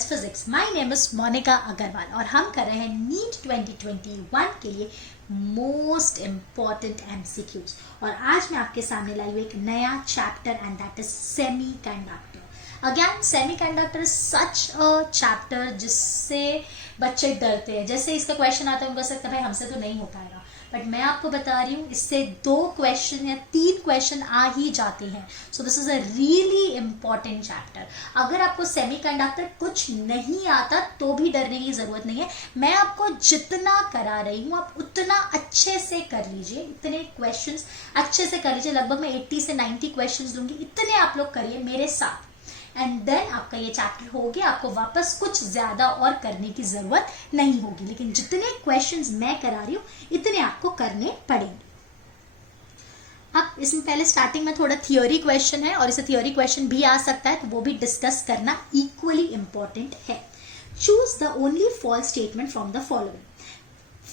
S physics. My name is Monika Agarwal और हम कर रहे हैं नीट 2021 के लिए मोस्ट इम्पॉर्टेंट एमसीक्यूज। और आज मैं आपके सामने लाई हूँ एक नया chapter and that is semiconductor. Again semiconductor is such a chapter जिससे बच्चे डरते हैं। जैसे इसका क्वेश्चन आता है उनको लगता है भाई हमसे तो नहीं हो पाएगा, बट मैं आपको बता रही हूँ इससे 2 क्वेश्चन या 3 क्वेश्चन आ ही जाते हैं। So this is a really important chapter. अगर आपको सेमीकंडक्टर कुछ नहीं आता तो भी डरने की जरूरत नहीं है। मैं आपको जितना करा रही हूँ आप उतना अच्छे से कर लीजिए, इतने क्वेश्चंस अच्छे से कर लीजिए। लगभग मैं 80 से 90 क्वेश्चंस दूंगी, इतने आप लोग करिए मेरे साथ एंड देन आपका ये चैप्टर हो गया। आपको वापस कुछ ज्यादा और करने की जरूरत नहीं होगी, लेकिन जितने क्वेश्चंस मैं करा रही हूं इतने आपको करने पड़ेंगे। अब इसमें पहले स्टार्टिंग में थोड़ा थियोरी क्वेश्चन है और इसे थियोरी क्वेश्चन भी आ सकता है, तो वो भी डिस्कस करना इक्वली इंपॉर्टेंट है। Choose the only false statement from the following.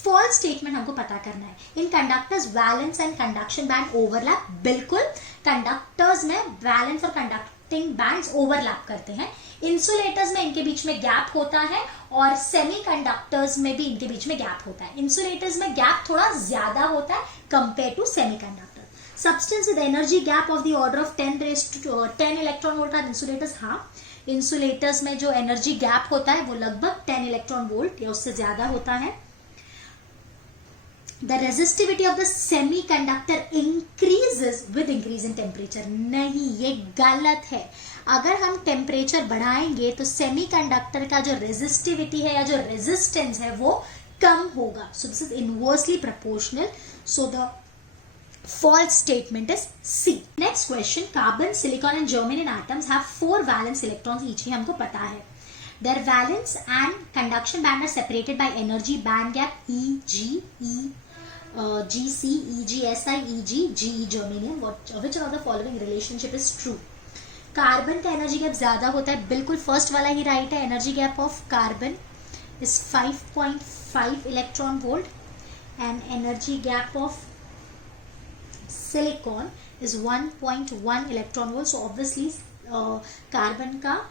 False statement हमको पता करना है। In conductors valence and conduction band overlap. बिल्कुल, कंडक्टर्स में वैलेंस और कंडक्टिंग बैंड्स ओवरलैप करते हैं। इंसुलेटर्स में इनके बीच में गैप होता है और सेमीकंडक्टर्स में भी इनके बीच में गैप होता है। इंसुलेटर्स में गैप थोड़ा ज्यादा होता है compare to semiconductor. Substance with energy gap of the order of 10 electron volt are insulators. हाँ, इंसुलेटर्स में जो एनर्जी गैप होता है वो लगभग 10 इलेक्ट्रॉन वोल्ट या उससे ज्यादा होता है। The resistivity of the semiconductor increases with increase in temperature। नहीं, ये गलत है। अगर हम टेम्परेचर बढ़ाएंगे तो सेमीकंडक्टर का जो रेजिस्टिविटी है या जो रेजिस्टेंस है वो कम होगा। So this is inversely proportional. So the false statement is C. Next question, carbon, silicon and germanium atoms have 4 valence electrons each। ये हमको पता है। Their valence and conduction band are separated by energy band gap Eg, Gc, Eg, Si, Eg, Ge, germanium। Which of the following relationship is true? Carbon का energy gap ज्यादा होता है, बिल्कुल first वाला ही राइट है। Energy gap of carbon is 5.5 electron volt and energy gap of silicon is 1.1 electron volt. So obviously carbon का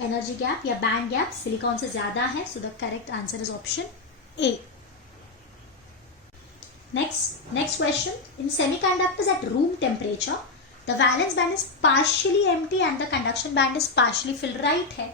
energy gap या band gap silicon से ज्यादा है। So the correct answer is option A. Next question, in semiconductors at room temperature the valence band is partially empty and the conduction band is partially filled। right है।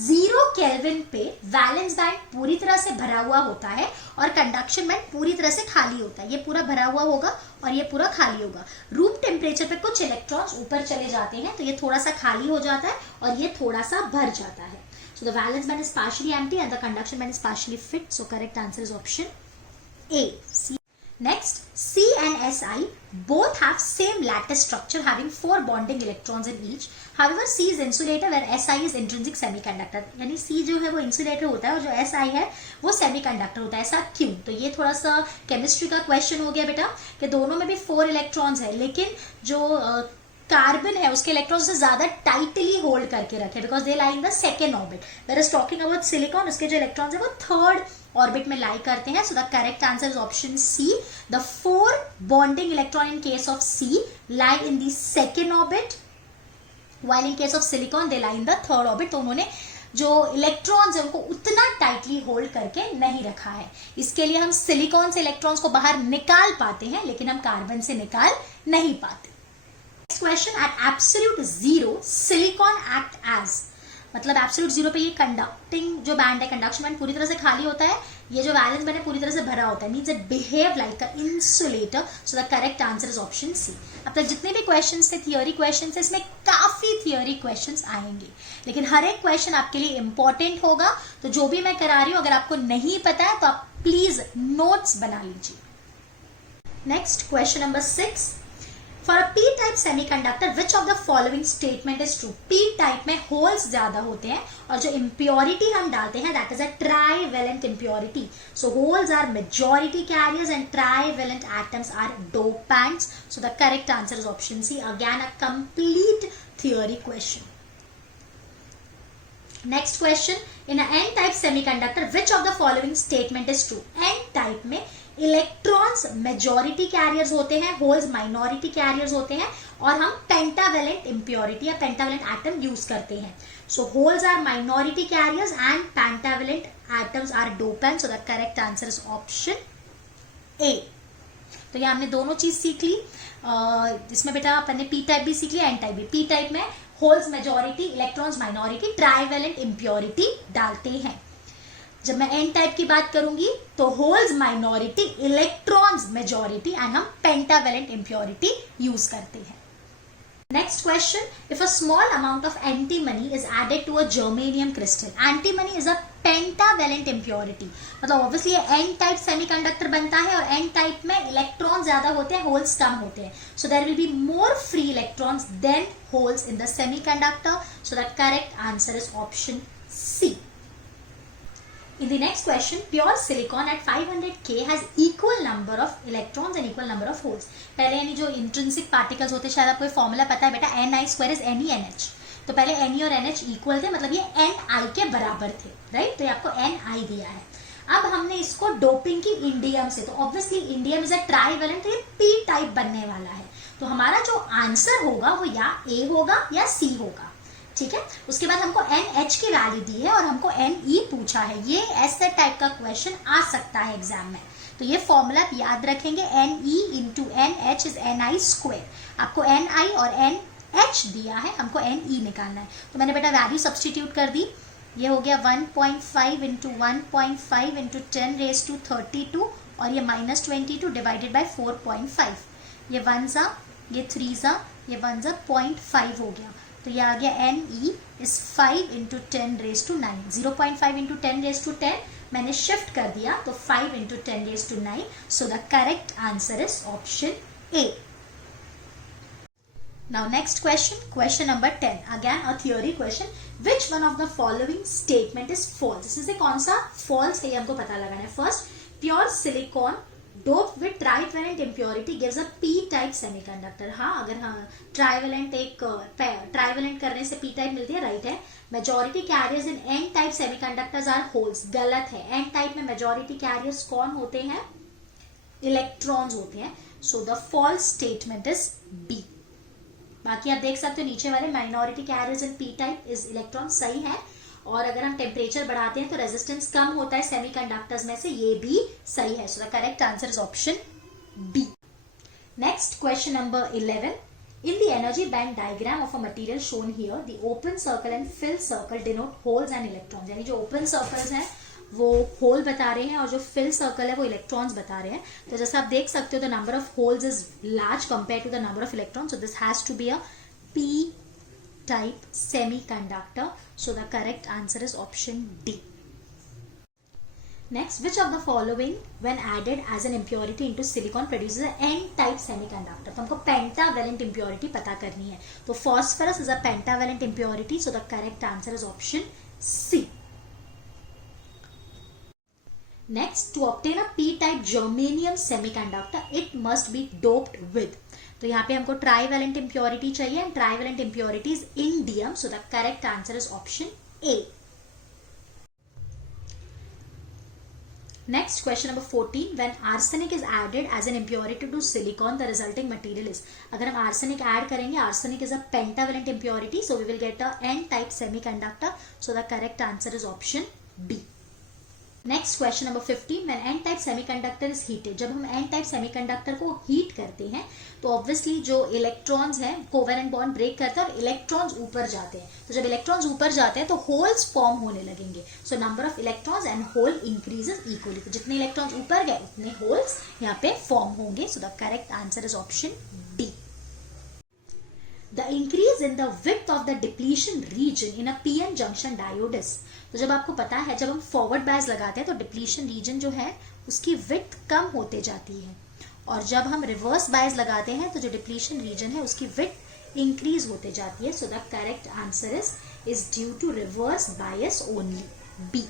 0 kelvin पे valence band पूरी तरह से भरा हुआ होता है और कंडक्शन बैंड पूरी तरह से खाली होता है। ये पूरा भरा हुआ होगा और ये पूरा खाली होगा। रूम टेम्परेचर पे कुछ इलेक्ट्रॉन्स ऊपर चले जाते हैं तो ये थोड़ा सा खाली हो जाता है और ये थोड़ा सा भर जाता है। So the valence band is partially empty and the conduction band is partially fit. So correct answer is option A. Next, C and Si both have same lattice structure having 4 bonding electrons in each. However, C is insulator where Si is intrinsic semiconductor। यानी C जो है वो insulator होता है और जो Si है वो सेमीकंडक्टर होता है। ऐसा क्यों? तो ये थोड़ा सा केमिस्ट्री का क्वेश्चन हो गया बेटा कि दोनों में भी 4 इलेक्ट्रॉन्स है, लेकिन जो कार्बन है उसके इलेक्ट्रॉन्स से ज्यादा टाइटली होल्ड करके रखे because they lie in the second orbit. We're talking about silicon, उसके जो इलेक्ट्रॉन्स है वो 3rd ऑर्बिट में लाई करते हैं। So the correct answer is option C. The 4 bonding electron in case of C lie in the second orbit while in case of silicon they lie in the 3rd orbit. तो उन्होंने जो electrons है उनको उतना tightly hold करके नहीं रखा है। इसके लिए हम सिलिकॉन से इलेक्ट्रॉन्स को बाहर निकाल पाते हैं लेकिन हम कार्बन से निकाल नहीं पाते। Next question, at absolute 0 silicon act as। मतलब एब्सोल्यूट 0 पे ये कंडक्टिंग जो बैंड है, कंडक्शन बैंड पूरी तरह से खाली होता है। ये जो वैलेंस बैंड है पूरी तरह से भरा होता है। Means it behave like a insulator. So the correct answer is option C. अब तक जितने भी क्वेश्चंस थे थियोरी क्वेश्चंस, इसमें काफी थियोरी क्वेश्चंस आएंगे लेकिन हर एक क्वेश्चन आपके लिए इंपॉर्टेंट होगा। तो जो भी मैं करा रही हूँ अगर आपको नहीं पता है तो आप प्लीज नोट्स बना लीजिए। Next question number 6, For a p-type semiconductor, which of the following statement is true? p-type में holes ज्यादा होते हैं और जो impurity हम डालते हैं that is a trivalent impurity. So holes are majority carriers and trivalent atoms are dopants. So the correct answer is option C. Again a complete theory question. Next question, in an n-type semiconductor, which of the following statement is true? n-type में electrons majority carriers होते हैं, holes minority carriers होते हैं, और हम pentavalent impurity या pentavalent atom use करते हैं. So holes are minority carriers and pentavalent atoms are dopant. So the correct answer is option A. तो ये हमने दोनों चीज सीख ली. इसमें बेटा अपन ने पी टाइप भी सीख लिया, एन टाइप भी. पी टाइप में holes majority, electrons minority, trivalent impurity डालते हैं. जब मैं एन टाइप की बात करूंगी तो holes minority, electrons majority and हम पेंटावेलेंट इम्प्योरिटी यूज करते हैं. Next question, if a small amount of antimony is added to a germanium crystal. Antimony is a pentavalent impurity. मतलब ऑब्वियसली एन टाइप सेमीकंडक्टर बनता है, और N type में electron ज्यादा होते हैं, होल्स कम होते हैं. So there will be more free electrons than holes in the semiconductor. So the correct answer is option C. In the next question, pure silicon at 500 K has equal number of electrons and equal number of holes. पहले यानी जो intrinsic particles होते हैं, शायद आपको formula पता है बेटा, Ni² is NeNH. तो पहले Ne और NH इक्वल थे, मतलब ये Ni के बराबर थे, राइट. तो ये आपको Ni दिया है. अब हमने इसको डोपिंग की इंडियम से, तो obviously indium is a trivalent, तो ये पी टाइप बनने वाला है. तो हमारा जो आंसर होगा वो या ए होगा या सी होगा. ठीक है. उसके बाद हमको NH की वैल्यू दी है और हमको Ne पूछा है. ये ऐसे टाइप का क्वेश्चन आ सकता है एग्जाम में. तो ये फॉर्मूला याद रखेंगे, Ne into NH is Ni². आपको Ni और NH दिया है, हमको Ne निकालना है. तो मैंने बेटा वैल्यू सब्सटीट्यूट कर दी. ये हो गया 1.5 इंटू 1.5 इंटू 10⁻32 और ये -22 डिवाइडेड बाई 4.5. ये 1 सा, ये 3 सा, ये 1 सा 0.5 हो गया. तो ये आ गया Ne इज 5 इंटू 10⁻9. 0.5 इंटू 10⁻10 मैंने शिफ्ट कर दिया, तो 5 into 10⁻9. So the correct answer is option A. Now next question number 10. Again a theory question. Which one of the following statement is false? इसमें कौन सा false है ये हमको पता लगाना है. First, pure silicon doped with trivalent impurity gives a p-type semiconductor. हाँ, अगर हाँ trivalent एक trivalent करने से p-type मिलती है, राइट है. Majority carriers in n-type semiconductors are holes. गलत है. n-type में majority carriers कौन होते हैं? Electrons होते हैं. So the false statement is B. बाकी आप देख सकते हो नीचे वाले minority carriers in P type is electron सही है. और अगर हम टेम्परेचर बढ़ाते हैं तो रेजिस्टेंस कम होता है सेमीकंडक्टर्स में से, ये भी सही है. So the correct answer is option B. Next question number 11. In the energy band diagram of a material shown here the open circle and fill circle denote holes and electrons. यानी जो open circles हैं वो whole बता रहे हैं और जो fill circle है वो इलेक्ट्रॉन्स बता रहे हैं. तो जैसे आप देख सकते हो the number of holes is large compare to the number of electrons. So this has to be a p type semiconductor. So the correct answer is option d. Next, which of the following when added as an impurity into silicon produces n type semiconductor. तो हमको pentavalent impurity पता करनी है. तो phosphorus is a pentavalent impurity. So the correct answer is option c. Next, to obtain a p-type germanium semiconductor, it must be doped with. तो यहाँ पे हमको ट्राइवेलेंट इम्प्योरिटी चाहिए and trivalent impurity is indium. So the correct answer is option A. Next, question number 14. When arsenic is added as an impurity to silicon, the resulting material is. अगर हम arsenic add करेंगे, arsenic is a pentavalent impurity, so we will get a n-type semiconductor. So the correct answer is option B. Next question number 15. When an type semiconductor is heated. जब हम N type semiconductor को heat करते हैं तो obviously जो electrons हैं covalent bond break करते हैं और इलेक्ट्रॉन्स ऊपर जाते हैं. तो जब इलेक्ट्रॉन्स ऊपर जाते हैं तो होल्स फॉर्म होने लगेंगे. So number of electrons and hole increases equally. तो जितने इलेक्ट्रॉन्स ऊपर गए उतने होल्स यहाँ पे फॉर्म होंगे. सो the correct answer is option D. The increase in the width of the depletion region in a PN junction diode is. तो जब आपको पता है जब हम फॉरवर्ड बायस लगाते हैं तो डिप्लीशन रीजन जो है उसकी विड्थ कम होते जाती है, और जब हम रिवर्स बायस लगाते हैं तो जो डिप्लीशन रीजन है उसकी विड्थ इंक्रीज होते जाती है. So the correct answer is due to reverse bias only. B.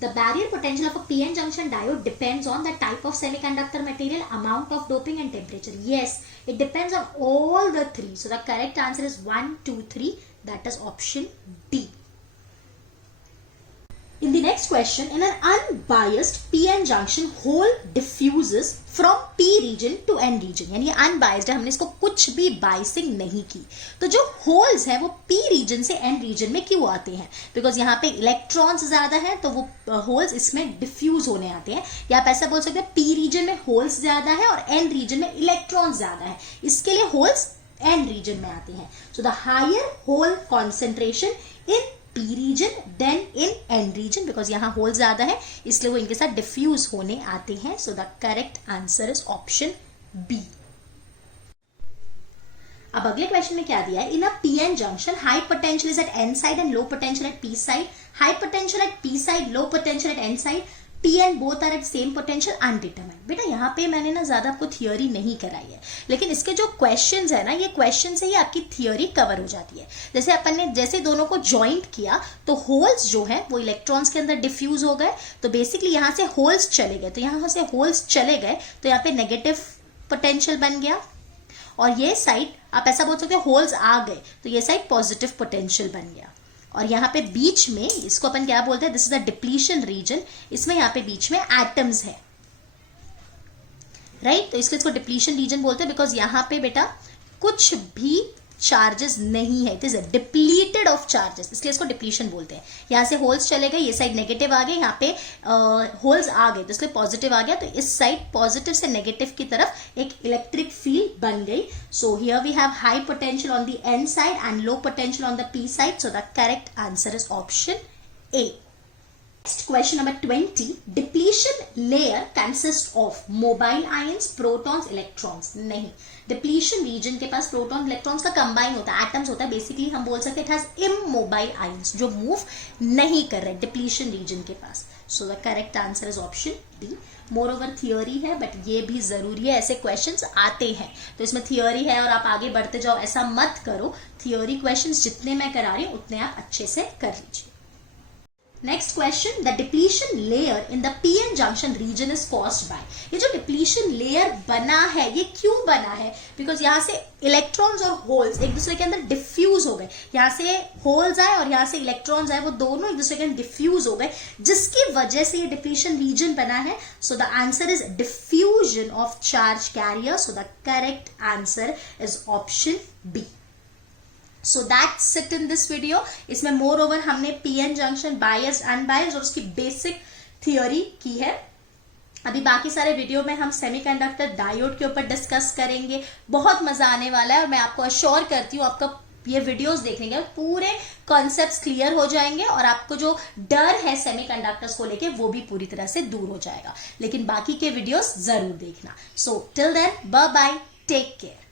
The barrier potential of a PN junction diode depends on the type of semiconductor material, amount of doping and temperature. Yes, it depends on all the three. So the correct answer is 1, 2, 3. That is option D. In the next question, in an unbiased p-n junction, hole diffuses from p region to n region. यानी unbiased है, हमने इसको कुछ भी biasing नहीं की. तो जो holes है वो p region से n region में क्यों आते हैं? Because यहाँ पे electrons ज्यादा हैं तो वो holes इसमें diffuse होने आते हैं. या आप ऐसा बोल सकते हैं p region में holes ज्यादा है और n region में electrons ज्यादा है. इसके लिए holes n region में आते हैं. So the higher hole concentration in P region then in N region, because यहाँ होल ज्यादा है इसलिए वो इनके साथ डिफ्यूज होने आते हैं. So the correct answer is option B. अब अगले क्वेश्चन में क्या दिया है? In a PN junction high potential is at N side and low potential at P side. High potential at P side, low potential at N side. P and both are at same potential undetermined. बेटा यहाँ पे मैंने ना ज्यादा आपको theory नहीं कराई है, लेकिन इसके जो क्वेश्चंस है ना, ये क्वेश्चन से ही आपकी थियोरी कवर हो जाती है. जैसे अपन ने जैसे दोनों को ज्वाइंट किया तो होल्स जो है वो इलेक्ट्रॉन्स के अंदर डिफ्यूज हो गए. तो बेसिकली यहाँ से होल्स चले गए, तो यहाँ से होल्स चले गए तो यहाँ पे नेगेटिव पोटेंशियल बन गया. और ये साइड आप ऐसा बोल सकते हो होल्स आ गए तो ये साइड पॉजिटिव पोटेंशियल बन गया. और यहाँ पे बीच में इसको अपन क्या बोलते हैं? This is a depletion region. इसमें यहाँ पे बीच में एटम्स है, राइट? तो इसको डिप्लीशन रीजन बोलते हैं बिकॉज यहाँ पे बेटा कुछ भी चार्जेस नहीं है. It is depleted of charges, इसलिए इसको डिप्लीशन बोलते हैं. यहाँ से होल्स चले गए, ये साइड नेगेटिव आ गए, यहाँ पे होल्स आ गए तो इसलिए पॉजिटिव आ गया. तो इस साइड पॉजिटिव से नेगेटिव की तरफ एक इलेक्ट्रिक फील्ड बन गई. So here we have high potential on the N side and low potential on the P side. So the correct answer is option A. Next question number 20. Depletion layer consists of mobile ions, protons, electrons. नहीं, depletion region के पास proton electrons का combine होता है, atoms होता है. Basically हम बोल सकते हैं इट हैज इमोबाइल आयंस जो मूव नहीं कर रहे डिप्लीशन रीजन के पास. So the correct answer is option D. More over theory है बट ये भी जरूरी है, ऐसे क्वेश्चंस आते हैं तो इसमें थियोरी है और आप आगे बढ़ते जाओ, ऐसा मत करो. थियोरी क्वेश्चंस जितने मैं करा रही हूं उतने आप अच्छे से कर लीजिए. Next question, the depletion layer in the PN junction region is caused by. ये जो डिप्लीशन लेयर बना है ये क्यों बना है? बिकॉज यहाँ से इलेक्ट्रॉन्स और होल्स एक दूसरे के अंदर डिफ्यूज हो गए. यहाँ से होल्स आए और यहाँ से इलेक्ट्रॉन्स आए, वो दोनों एक दूसरे के अंदर डिफ्यूज हो गए जिसकी वजह से ये डिप्लीशन रीजन बना है. So the answer is diffusion of charge carrier. So the correct answer is option B. So that's it in this video. इसमें मोर ओवर हमने पीएन जंक्शन बायस्ड अनबायस्ड और उसकी बेसिक थियोरी की है. अभी बाकी सारे वीडियो में हम सेमीकंडक्टर डायोड के ऊपर डिस्कस करेंगे. बहुत मजा आने वाला है और मैं आपको अश्योर करती हूँ आपका ये वीडियोस देखने के पूरे कॉन्सेप्ट्स क्लियर हो जाएंगे और आपको जो डर है सेमीकंडक्टर्स को लेके वो भी पूरी तरह से दूर हो जाएगा. लेकिन बाकी के वीडियोस जरूर देखना. So till then bye bye, take care.